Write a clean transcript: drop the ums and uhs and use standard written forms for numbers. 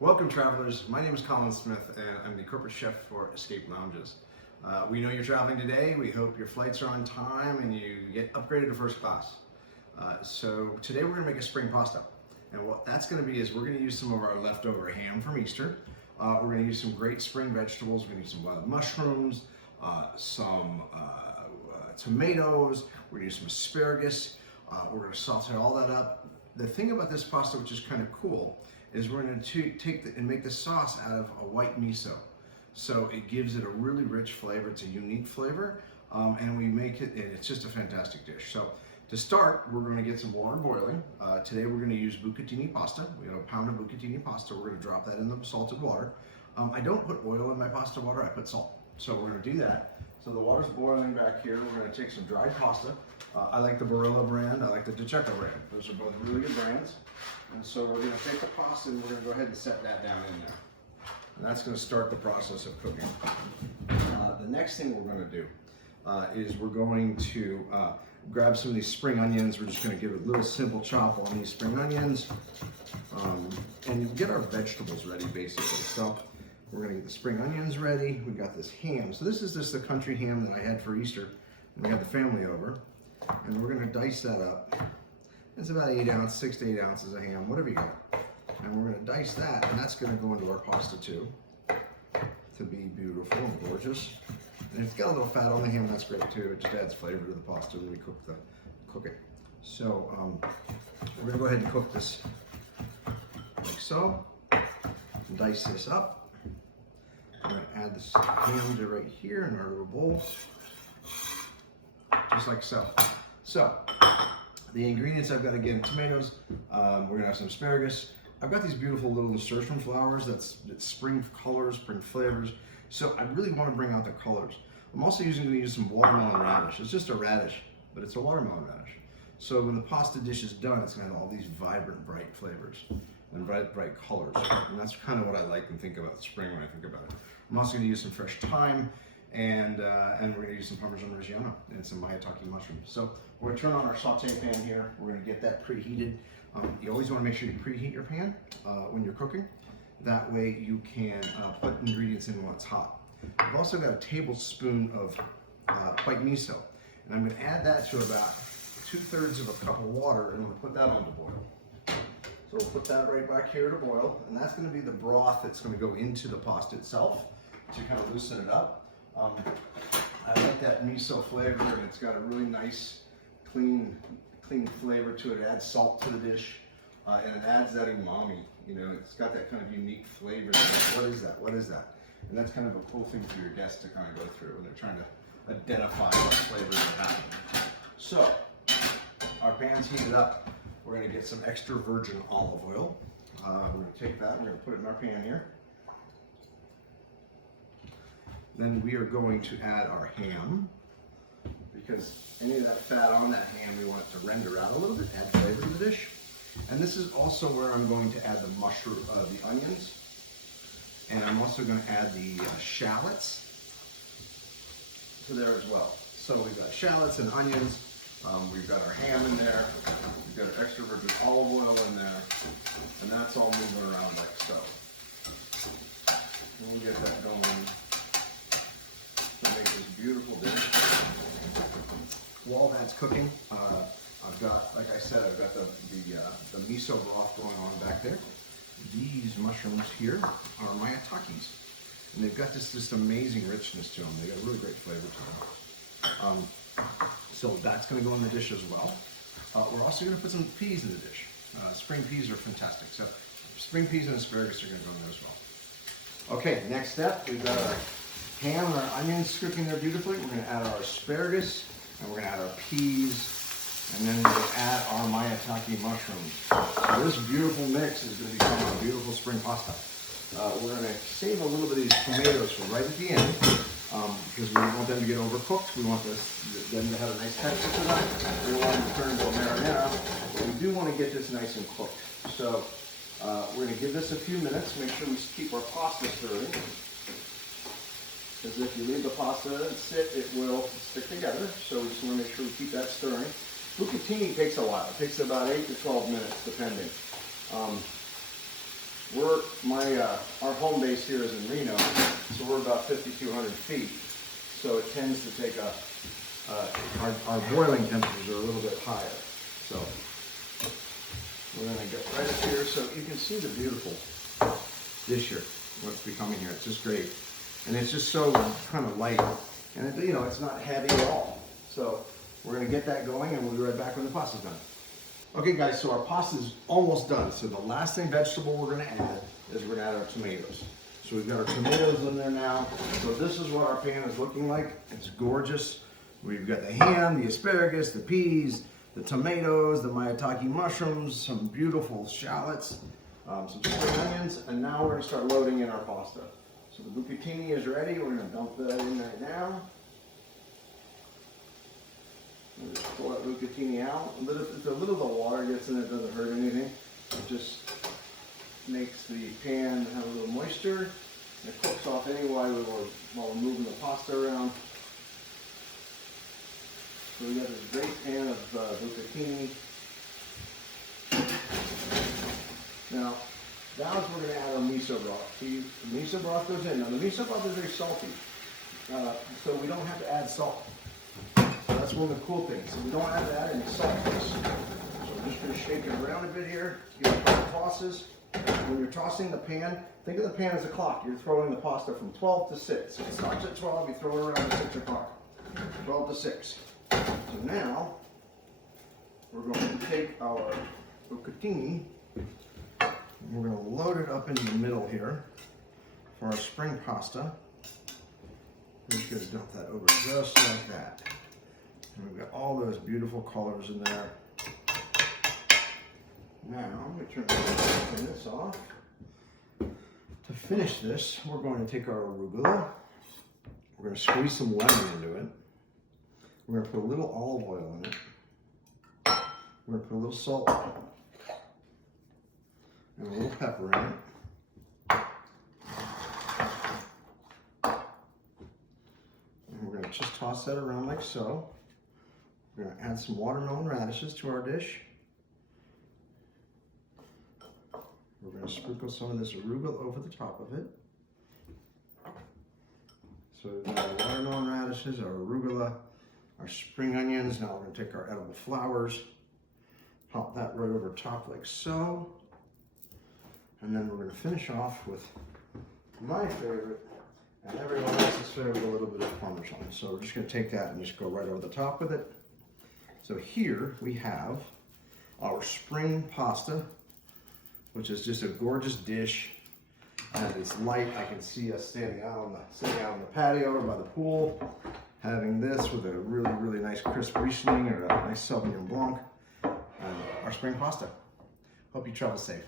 Welcome travelers, my name is Colin Smith and I'm the corporate chef for Escape Lounges. We know you're traveling today, we hope your flights are on time and you get upgraded to first class. So today we're going to make a spring pasta, and what that's going to be is we're going to use some of our leftover ham from Easter. We're going to use some great spring vegetables, we're going to use some wild mushrooms, some tomatoes, we're going to use some asparagus, we're going to saute all that up. The thing about this pasta, which is kind of cool, is we're going to take and make the sauce out of a white miso. So it gives it a really rich flavor, it's a unique flavor, and we make it, and it's just a fantastic dish. So to start, we're going to get some water boiling. Today we're going to use bucatini pasta. We have a pound of bucatini pasta. We're going to drop that in the salted water. I don't put oil in my pasta water, I put salt. So we're going to do that. So the water's boiling back here. We're going to take some dried pasta. I like the Barilla brand, I like the DiCecco brand. Those are both really good brands. And so we're going to take the pasta and we're going to go ahead and set that down in there. And that's going to start the process of cooking. The next thing we're going to do is we're going to grab some of these spring onions. We're just going to give a little simple chop on these spring onions and get our vegetables ready basically. So we're going to get the spring onions ready. We got this ham. So this is just the country ham that I had for Easter. And we had the family over. And we're going to dice that up. It's about 6 to 8 ounces of ham, whatever you got. And we're going to dice that, and that's going to go into our pasta too, to be beautiful and gorgeous. And if it's got a little fat on the ham, that's great too. It just adds flavor to the pasta when we cook it. So we're going to go ahead and cook this like so. Dice this up. I'm going to add this ham to right here in our little bowl, just like so. So the ingredients I've got, again, tomatoes, we're going to have some asparagus. I've got these beautiful little nasturtium flowers, that's spring colors, spring flavors. So I really want to bring out the colors. I'm also going to use some watermelon radish. It's just a radish, but it's a watermelon radish. So when the pasta dish is done, it's going to have all these vibrant, bright flavors and bright colors. And that's kind of what I like and think about the spring when I think about it. I'm also going to use some fresh thyme, and we're going to use some Parmesan Reggiano and some maitake mushrooms. So we're going to turn on our saute pan here. We're going to get that preheated. You always want to make sure you preheat your pan when you're cooking. That way you can put ingredients in when it's hot. I've also got a tablespoon of white miso, and I'm going to add that to about 2/3 of a cup of water, and I'm going to put that on to boil. So we'll put that right back here to boil, and that's going to be the broth that's going to go into the pasta itself to kind of loosen it up. I like that miso flavor, and it's got a really nice, clean flavor to it. It adds salt to the dish, and it adds that umami. You know, it's got that kind of unique flavor. What is that? What is that? And that's kind of a cool thing for your guests to kind of go through when they're trying to identify what flavors are happening. So, our pan's heated up. We're going to get some extra virgin olive oil. We're going to take that, we're going to put it in our pan here. Then we are going to add our ham, because any of that fat on that ham, we want it to render out a little bit, add flavor to the dish. And this is also where I'm going to add the mushroom, the onions, and I'm also going to add the shallots to there as well. So we've got shallots and onions, we've got our ham in there, we've got our extra virgin olive oil in there, and that's all moving around like so. And we get that going to make this beautiful dish. While that's cooking, I've got, like I said, I've got the miso broth going on back there. These mushrooms here are maitakes, and they've got this amazing richness to them. They got a really great flavor to them. So that's going to go in the dish as well. We're also going to put some peas in the dish. Spring peas are fantastic. So spring peas and asparagus are going to go in there as well. Okay, next step, we've got our ham and our onions cooking there beautifully. We're going to add our asparagus, and we're going to add our peas, and then we're going to add our maitake mushrooms. So this beautiful mix is going to become a beautiful spring pasta. We're going to save a little bit of these tomatoes for right at the end, because we don't want them to get overcooked. We want them to have a nice texture to them. We don't want them to turn into a marinara, but we do want to get this nice and cooked. So we're going to give this a few minutes, make sure we keep our pasta stirring. Because if you leave the pasta sit, it will stick together. So we just want to make sure we keep that stirring. Bucatini takes a while. It takes about 8 to 12 minutes, depending. Our home base here is in Reno, so we're about 5,200 feet. So it tends to take our boiling temperatures are a little bit higher. So we're going to get right up here so you can see the beautiful dish here, what's becoming here. It's just great. And it's just so kind of light. And it's not heavy at all. So we're going to get that going and we'll be right back when the pasta's done. Okay guys, so our pasta's almost done. So the last vegetable we're going to add is we're going to add our tomatoes. So we've got our tomatoes in there now. So this is what our pan is looking like. It's gorgeous. We've got the ham, the asparagus, the peas, the tomatoes, the maitake mushrooms, some beautiful shallots, some spring onions, and now we're going to start loading in our pasta. So the bucatini is ready. We're going to dump that in right now. Just pull that bucatini out. If a little of the water gets in it, doesn't hurt anything. It just makes the pan have a little moisture. And it cooks off anyway while we're moving the pasta around. So we got this great pan of bucatini. Now we're going to add our miso broth. See, the miso broth goes in. Now the miso broth is very salty, so we don't have to add salt. That's one of the cool things. So we don't have to add any salt to this. So we're just going to shake it around a bit here. Give it a couple tosses. When you're tossing the pan, think of the pan as a clock. You're throwing the pasta from 12 to 6. It starts at 12, you throw it around at 6 o'clock. 12 to 6. So now, we're going to take our bucatini, and we're going to load it up into the middle here for our spring pasta. We're just going to dump that over just like that. And we've got all those beautiful colors in there. Now, I'm going to turn this off. To finish this, we're going to take our arugula. We're going to squeeze some lemon into it. We're going to put a little olive oil in it. We're going to put a little salt and a little pepper in it. And we're going to just toss that around like so. We're going to add some watermelon radishes to our dish. We're going to sprinkle some of this arugula over the top of it. So we've got our watermelon radishes, our arugula, our spring onions. Now we're going to take our edible flowers, pop that right over top like so. And then we're going to finish off with my favorite and everyone else's favorite, a little bit of Parmesan. So we're just going to take that and just go right over the top with it. So here we have our spring pasta, which is just a gorgeous dish. And it's light. I can see us sitting out on the patio or by the pool, having this with a really, really nice crisp Riesling or a nice Sauvignon Blanc, our spring pasta. Hope you travel safe.